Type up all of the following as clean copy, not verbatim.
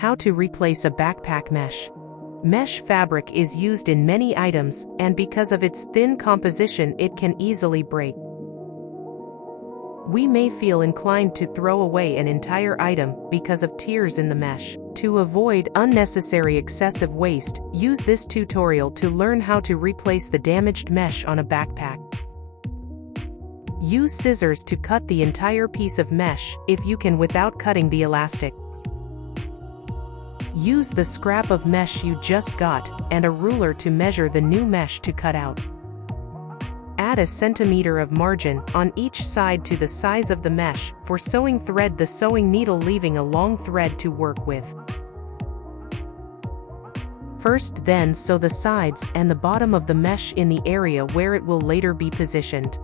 How to replace a backpack mesh. Mesh fabric is used in many items, and because of its thin composition it can easily break. We may feel inclined to throw away an entire item because of tears in the mesh. To avoid unnecessary excessive waste, use this tutorial to learn how to replace the damaged mesh on a backpack. Use scissors to cut the entire piece of mesh, if you can, without cutting the elastic. Use the scrap of mesh you just got, and a ruler to measure the new mesh to cut out. Add a centimeter of margin on each side to the size of the mesh. For sewing, thread the sewing needle, leaving a long thread to work with. First, then sew the sides and the bottom of the mesh in the area where it will later be positioned.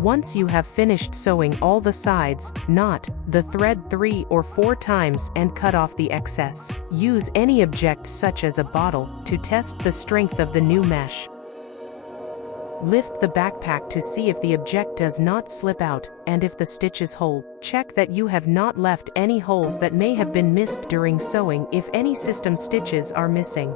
Once you have finished sewing all the sides, knot the thread 3 or 4 times and cut off the excess. Use any object such as a bottle to test the strength of the new mesh. Lift the backpack to see if the object does not slip out, and if the stitches hold. Check that you have not left any holes that may have been missed during sewing if any system stitches are missing.